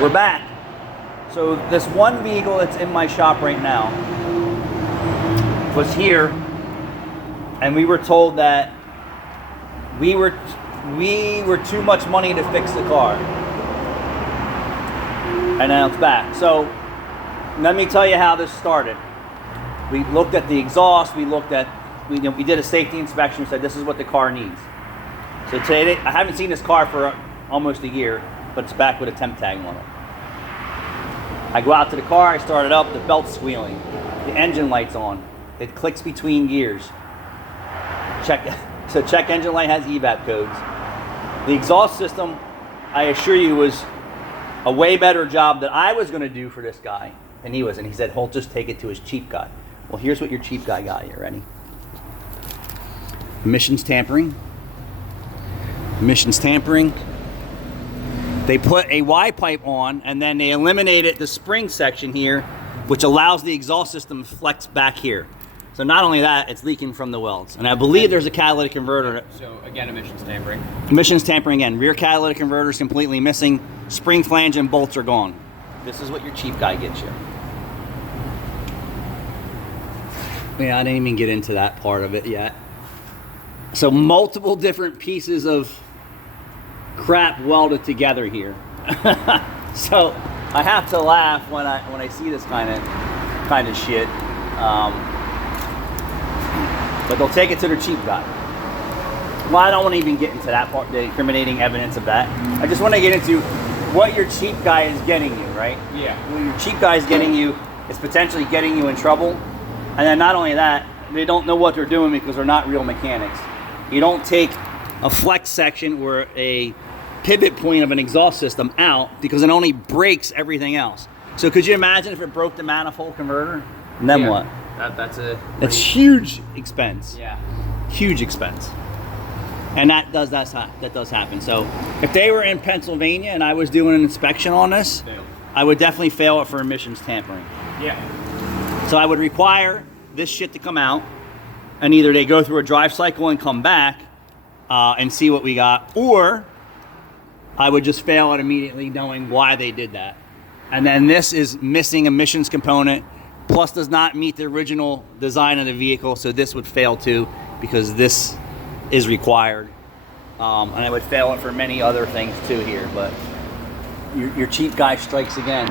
We're back. So this one vehicle that's in my shop right now was here, and we were told that we were too much money to fix the car. And now it's back. So let me tell you how this started. We looked at the exhaust, we did a safety inspection, we said this is what the car needs. So today, I haven't seen this car for almost a year, but it's back with a temp tag on it. I go out to the car, I start it up, the belt's squealing, the engine light's on, it clicks between gears. Check engine light has EVAP codes. The exhaust system, I assure you, was a way better job that I was going to do for this guy than he was. And he said, Holt, just take it to his cheap guy. Well, here's what your cheap guy got here. Ready? Emissions tampering. Emissions tampering. They put a Y pipe on, and then they eliminated the spring section here, which allows the exhaust system to flex back here. So not only that, it's leaking from the welds. And I believe there's a catalytic converter. So again, emissions tampering. Emissions tampering again. Rear catalytic converter is completely missing. Spring flange and bolts are gone. This is what your cheap guy gets you. Yeah, I didn't even get into that part of it yet. So multiple different pieces of crap welded together here. So I have to laugh when I see this kind of shit. But they'll take it to their cheap guy. Well, I don't want to even get into that part, the incriminating evidence of that. I just want to get into what your cheap guy is getting you, right? Yeah. What your cheap guy is getting you is potentially getting you in trouble. And then not only that, they don't know what they're doing because they're not real mechanics. You don't take a flex section or a pivot point of an exhaust system out because it only breaks everything else. So could you imagine if it broke the manifold converter? And then what? That's huge expense. Yeah. Huge expense. And that does happen. So if they were in Pennsylvania and I was doing an inspection on this, I would definitely fail it for emissions tampering. Yeah. So I would require this shit to come out, and either they go through a drive cycle and come back and see what we got, or I would just fail it immediately knowing why they did that. And then this is missing emissions component, plus does not meet the original design of the vehicle, so this would fail too because this is required. And I would fail it for many other things too here, but your cheap guy strikes again.